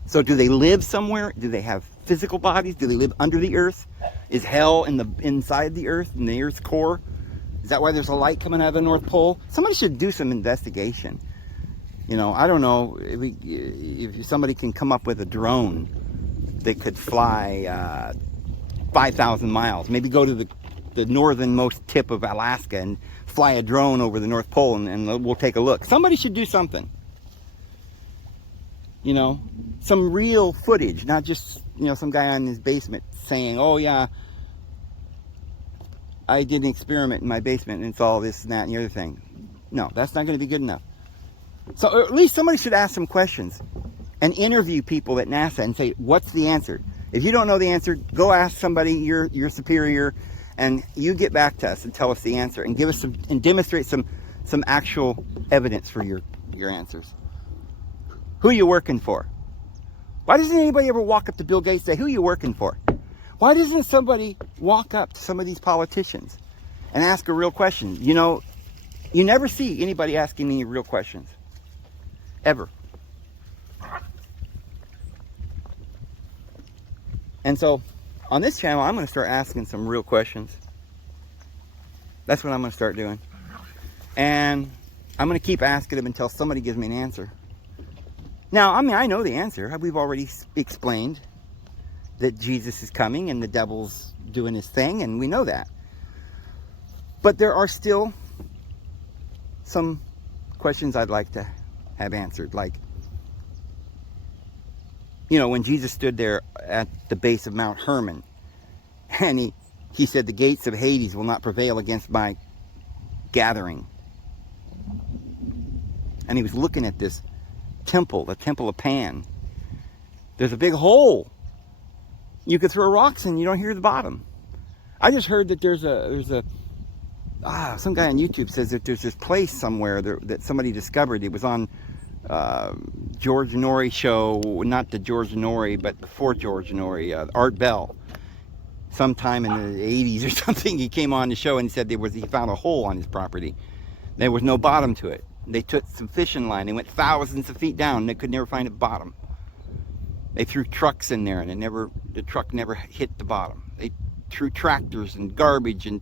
So do they live somewhere? Do they have physical bodies? Do they live under the earth? Is hell inside the earth, in the earth's core? Is that why there's a light coming out of the North Pole? Somebody should do some investigation. I don't know if somebody can come up with a drone that could fly 5,000 miles. Maybe go to the northernmost tip of Alaska and fly a drone over the North Pole and we'll take a look. Somebody should do something. You know, some real footage, not just, you know, some guy in his basement saying, oh yeah, I did an experiment in my basement and it's all this and that and the other thing. No, that's not going to be good enough. So at least somebody should ask some questions and interview people at NASA and say, what's the answer? If you don't know the answer, go ask somebody, your superior, and you get back to us and tell us the answer and give us some, and demonstrate some actual evidence for your answers. Who are you working for? Why doesn't anybody ever walk up to Bill Gates and say, who are you working for? Why doesn't somebody walk up to some of these politicians and ask a real question? You know, you never see anybody asking any real questions. Ever. And so, on this channel, I'm going to start asking some real questions. That's what I'm going to start doing. And I'm going to keep asking them until somebody gives me an answer. Now, I mean, I know the answer. We've already explained that Jesus is coming and the devil's doing his thing, and we know that. But there are still some questions I'd like to have answered. Like, you know, when Jesus stood there at the base of Mount Hermon, and he said, the gates of Hades will not prevail against my gathering. And he was looking at this temple, the temple of Pan. There's a big hole. You could throw rocks and you don't hear the bottom. I just heard that some guy on YouTube says that there's this place somewhere that somebody discovered. It was on George Norrie show, not the George Norrie, but before George Norrie, Art Bell. Sometime in the 80s or something, he came on the show and said he found a hole on his property. There was no bottom to it. They took some fishing line. They went thousands of feet down and they could never find a bottom. They threw trucks in there and the truck never hit the bottom. They threw tractors and garbage and,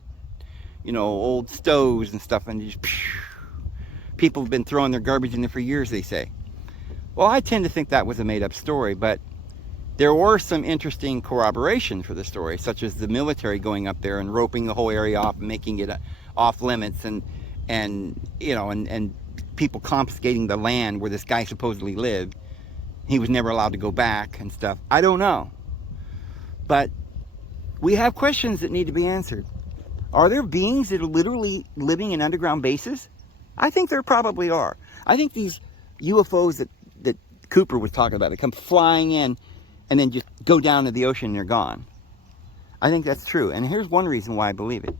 you know, old stoves and stuff, and just people have been throwing their garbage in there for years, they say. Well, I tend to think that was a made-up story, but there were some interesting corroboration for the story, such as the military going up there and roping the whole area off and making it off limits, and you know, and people confiscating the land where this guy supposedly lived. He was never allowed to go back and stuff. I don't know. But we have questions that need to be answered. Are there beings that are literally living in underground bases? I think there probably are. I think these UFOs that Cooper was talking about, they come flying in and then just go down to the ocean and they're gone. I think that's true. And here's one reason why I believe it.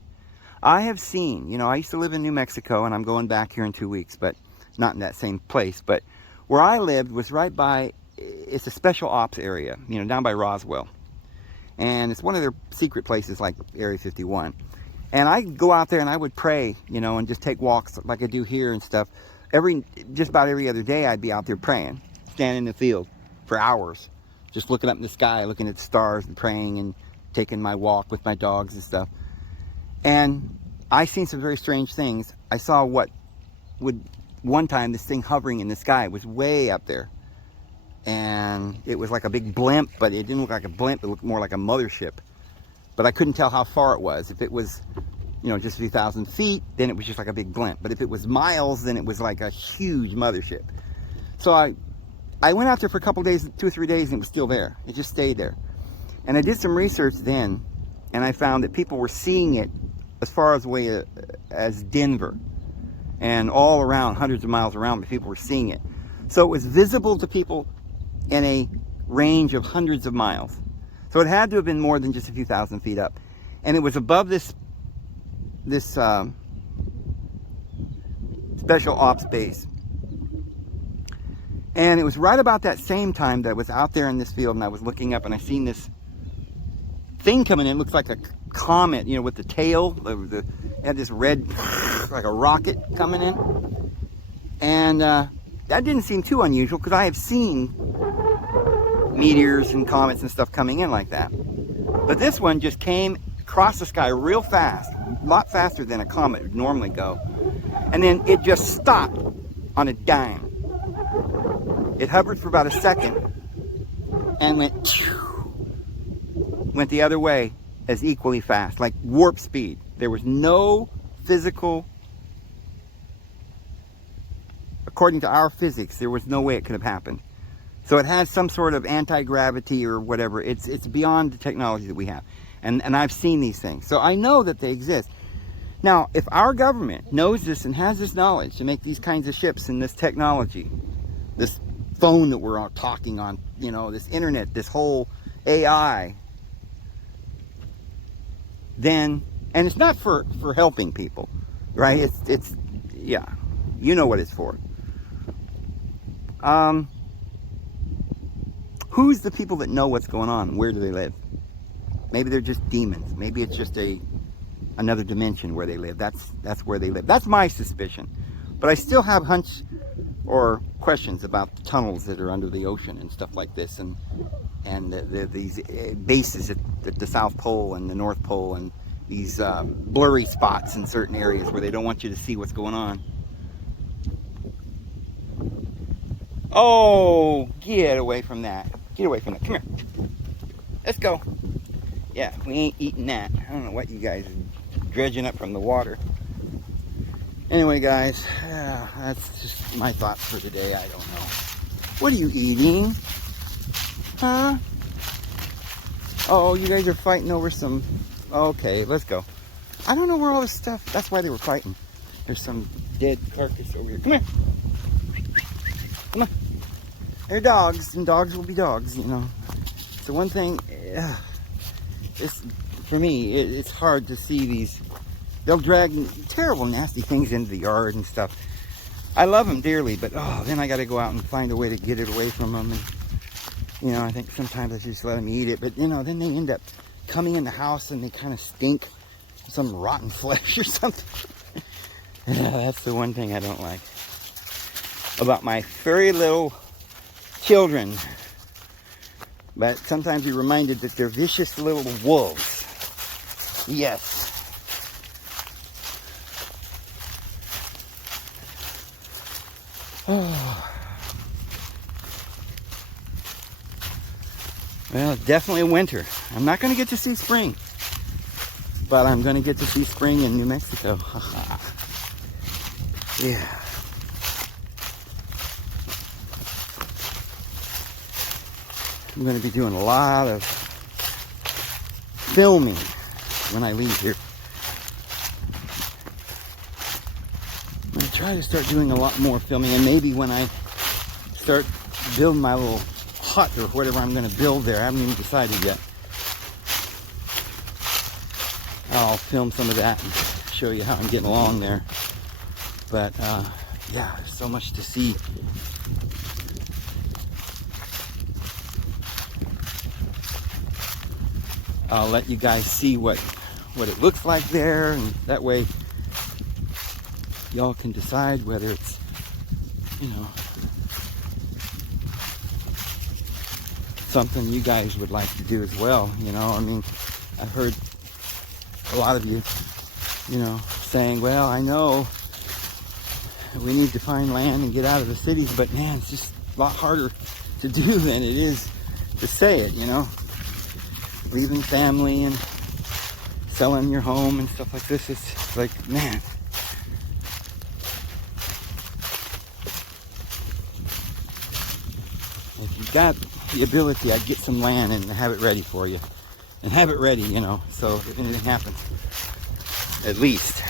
I have seen, you know, I used to live in New Mexico, and I'm going back here in 2 weeks, but not in that same place. But where I lived was right by, it's a special ops area, you know, down by Roswell. And it's one of their secret places like Area 51. And I'd go out there and I would pray, you know, and just take walks like I do here and stuff. Just about every other day I'd be out there praying, standing in the field for hours, just looking up in the sky, looking at the stars and praying and taking my walk with my dogs and stuff. And I seen some very strange things. I saw one time this thing hovering in the sky. It was way up there. And it was like a big blimp, but it didn't look like a blimp. It looked more like a mothership. But I couldn't tell how far it was. If it was, you know, just a few thousand feet, then it was just like a big blimp. But if it was miles, then it was like a huge mothership. So I went out there for a couple days, 2 or 3 days, and it was still there. It just stayed there. And I did some research then, and I found that people were seeing it as far away as Denver. And all around, hundreds of miles around, but people were seeing it. So it was visible to people in a range of hundreds of miles. So it had to have been more than just a few thousand feet up. And it was above this special ops base. And it was right about that same time that I was out there in this field, and I was looking up and I seen this thing coming in. It looks like a comet, you know, with the tail. It had this red, like a rocket coming in. And that didn't seem too unusual, because I have seen meteors and comets and stuff coming in like that. But this one just came across the sky real fast, a lot faster than a comet would normally go. And then it just stopped on a dime. It hovered for about a second and went the other way as equally fast, like warp speed. There was no physical, according to our physics, there was no way it could have happened. So it has some sort of anti-gravity or whatever. It's beyond the technology that we have. And I've seen these things. So I know that they exist. Now, if our government knows this and has this knowledge to make these kinds of ships and this technology, this phone that we're all talking on, you know, this internet, this whole AI, then, and it's not for helping people, right? It's yeah, you know what it's for. Who's the people that know what's going on? Where do they live? Maybe they're just demons. Maybe it's just another dimension where they live. That's where they live. That's my suspicion. But I still have hunch or questions about the tunnels that are under the ocean and stuff like this, and these bases at the South Pole and the North Pole, and these blurry spots in certain areas where they don't want you to see what's going on. Oh, get away from that. Get away from that. Come here. Let's go. Yeah, we ain't eating that. I don't know what you guys are dredging up from the water. Anyway, guys, that's just my thoughts for today. I don't know. What are you eating? Huh? Oh, you guys are fighting over some... Okay, let's go. I don't know where all this stuff... That's why they were fighting. There's some dead carcass over here. Come here. Come on. They're dogs, and dogs will be dogs, you know. So one thing... It's, for me, it's hard to see these... They'll drag terrible, nasty things into the yard and stuff. I love them dearly, but then I got to go out and find a way to get it away from them. And, you know, I think sometimes I just let them eat it. But, you know, then they end up coming in the house and they kind of stink. Some rotten flesh or something. That's the one thing I don't like about my furry little children. But sometimes you're reminded that they're vicious little wolves. Yes. Oh. Well, definitely winter. I'm not going to get to see spring, but I'm going to get to see spring in New Mexico. Yeah. I'm going to be doing a lot of filming when I leave here. I'm going to try to start doing a lot more filming, and maybe when I start building my little hut or whatever I'm going to build there, I haven't even decided yet. I'll film some of that and show you how I'm getting along there. But yeah, there's so much to see. I'll let you guys see what it looks like there, and that way y'all can decide whether it's, you know, something you guys would like to do as well. You know, I mean, I've heard a lot of you, you know, saying, well, I know we need to find land and get out of the cities, but man, it's just a lot harder to do than it is to say it, you know. Leaving family and selling your home and stuff like this, it's like, man. If you got the ability, I'd get some land and have it ready for you. And have it ready, you know, so if anything happens, at least.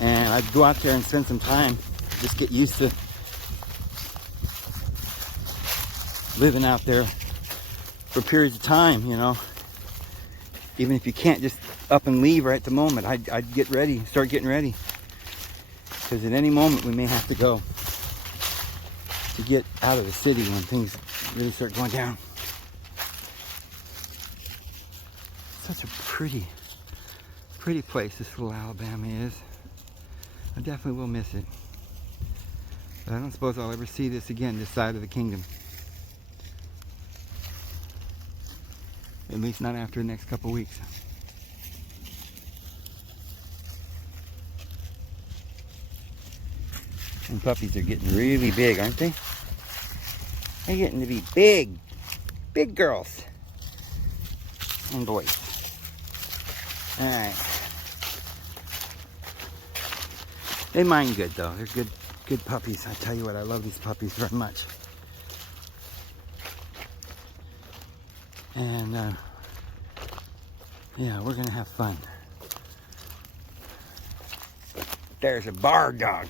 And I'd go out there and spend some time, just get used to living out there for periods of time, you know. Even if you can't just up and leave right at the moment, I'd get ready, start getting ready. Because at any moment we may have to go to get out of the city when things really start going down. Such a pretty place this little Alabama is. I definitely will miss it. But I don't suppose I'll ever see this again, this side of the kingdom. At least not after the next couple of weeks. And puppies are getting really big, aren't they? They're getting to be big girls. and boys. Alright. They mind good though. They're good puppies. I tell you what, I love these puppies very much. And yeah, we're gonna have fun. There's a bar dog.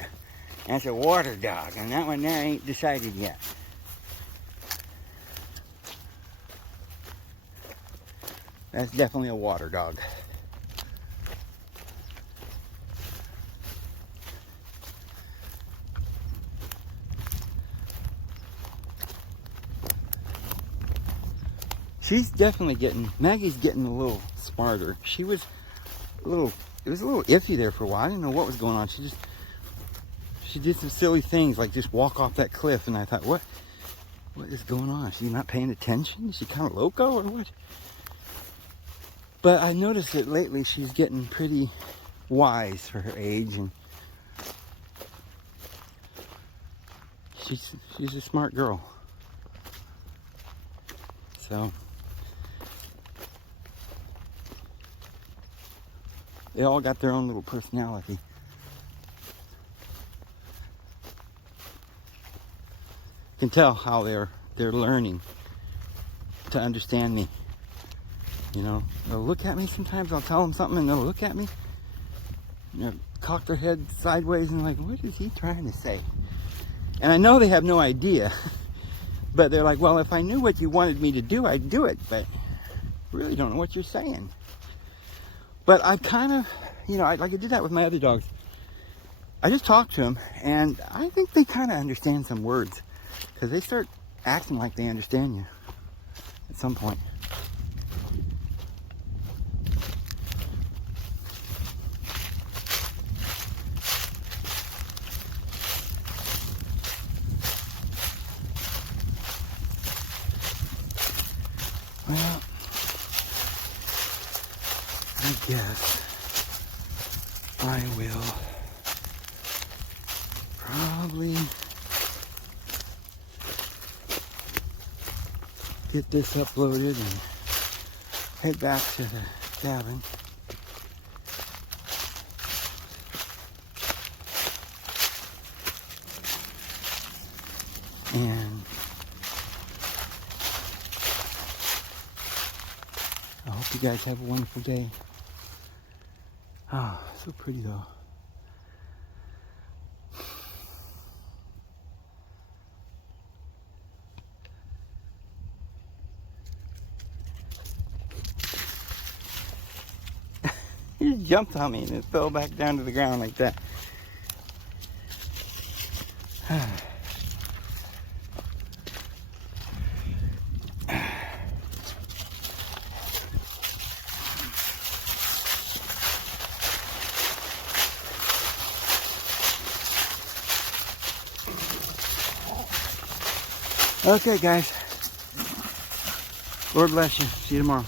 That's a water dog, and that one there ain't decided yet. That's definitely a water dog. She's definitely Maggie's getting a little smarter. She was it was a little iffy there for a while. I didn't know what was going on. She did some silly things, like just walk off that cliff, and I thought, what is going on? Is she not paying attention? Is she kind of loco or what? But I noticed that lately she's getting pretty wise for her age, and she's a smart girl. So they all got their own little personality. You can tell how they're learning to understand me. You know, they'll look at me sometimes. I'll tell them something and they'll look at me. And they'll cock their head sideways and like, what is he trying to say? And I know they have no idea. But they're like, well, if I knew what you wanted me to do, I'd do it. But I really don't know what you're saying. But I kind of, you know, I did that with my other dogs. I just talk to them, and I think they kind of understand some words. Because they start acting like they understand you at some point. Well, I guess I will probably get this uploaded and head back to the cabin. And I hope you guys have a wonderful day. Oh, so pretty though. He just jumped on me and it fell back down to the ground like that. Okay, guys. Lord bless you. See you tomorrow.